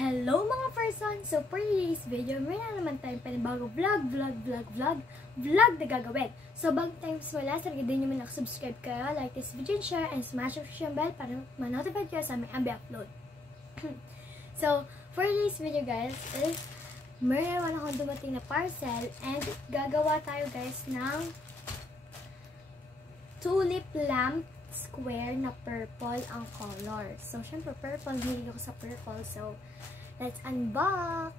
Hello mga person! So for today's video, may na naman tayong panibagong vlog na gagawin. So bago tayo simula, sarili din nyo man nakasubscribe kayo, like this video and share, and smash the notification bell para ma-notify kayo sa aming upload. So for today's video guys, is mayroon akong dumating na parcel and gagawa tayo guys ng tulip lamp square na purple ang color. So, syempre purple, hilig ako sa purple. So, let's unbox!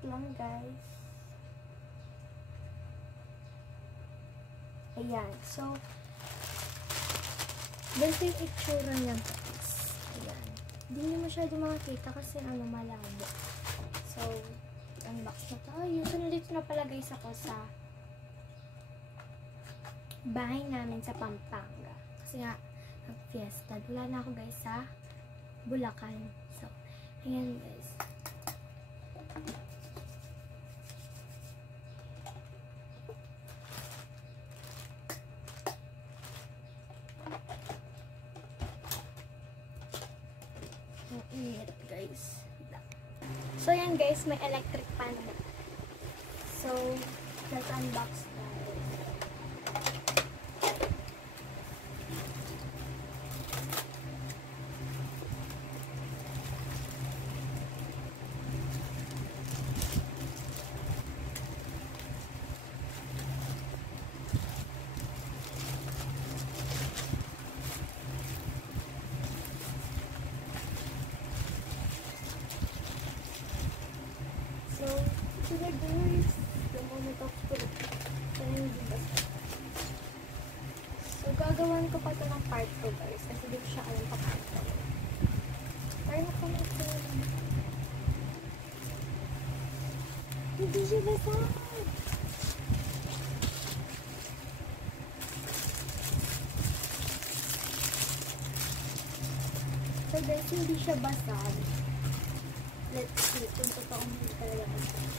Lang guys. Ayan. So, ganito yung itsura niya guys. Ayan. Hindi nyo masyado makakita kasi malabo. So, unbox na tayo. So, nandito na pala guys ako sa bahay namin sa Pampanga. Kasi nga, nag-fiesta. Wala na ako guys sa Bulacan. So, ayan guys. Ang init guys. So, yan guys, may electric pan na. So, let's unbox tayo. So guys, the moment of truth. So, gagawan ko pa ito ng part 2 guys. Kasi di ko siya alam pa part 2. Pero kung ito, hindi siya basag. So guys, hindi siya basag. Let's see kung totoong hindi talaga basag.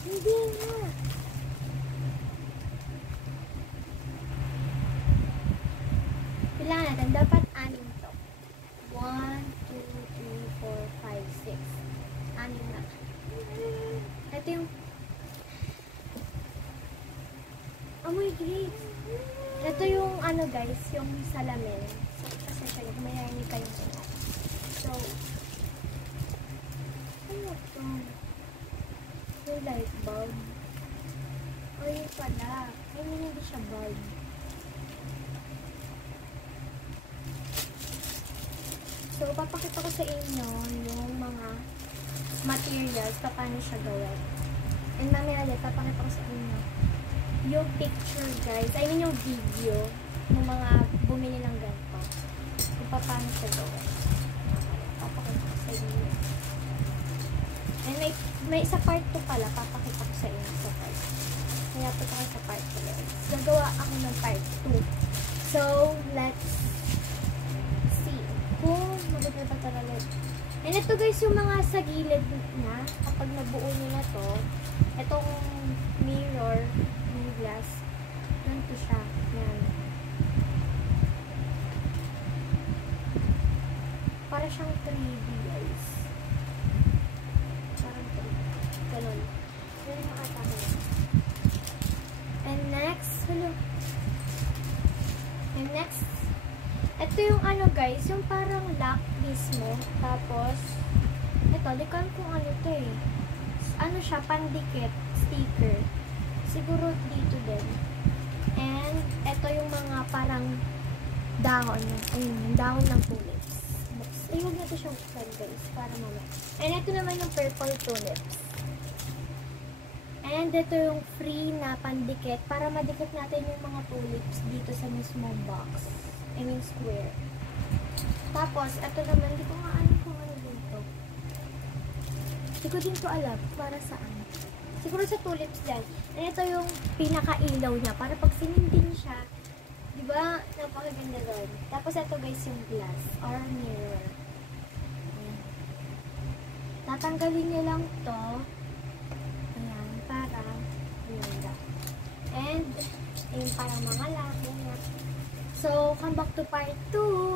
Hindi nga. Kailangan natin. Dapat 6 to. 1, 2, 3, 4, 5, 6. 6 na. Ito yung amoy grapes. Ito yung guys, yung salamin. So, kasi siya yung mayayani kayong ito. So, ano ito? Yung light bulb. O yun pala. Ay, hindi siya bulb. So, papakita ko sa inyo yung mga materials pa paano siya gawin. And mamaya ulit, papakita ko sa inyo yung picture guys. I mean yung video ng mga bumili ng ganito. Kung paano siya gawin. Papakita ko sa inyo. And may isa part 2 pala, papakita ko sa inyo sa part 2. Kaya punta ko sa part 2 guys. Gagawa ako ng part 2. So, let's see kung maganda pa talaga. And ito guys, yung mga sa gilid niya, kapag nabuo nyo na to, itong mirror, yung glass, ganito siya. Yan. Para siyang 3D guys. Ganun. Ganun yung ata ko. And next, ito yung guys, yung parang lock mismo. Tapos, ito, di ko alam kung ano ito eh. Ano siya, pandikit, sticker. Siguro dito din. And, ito yung mga parang dahon. Ayun, yung dahon ng tulips. Ay, huwag na ito siyang buksan guys, para mamaya. And, ito naman yung purple tulips. And ito yung free na pandikit para madikit natin yung mga tulips dito sa mismo box. I mean square. Tapos, ito naman, hindi ko nga alam kung ano dito. Hindi ko din to alam para saan. Siguro sa tulips dyan. And ito yung pinaka-ilaw niya para pag sinindin siya, diba, napakaganda doon. Tapos ito guys yung glass or mirror. Tatanggalin niyo lang to. Ayan, para And Yung parang mga laki. So, come back to part 2.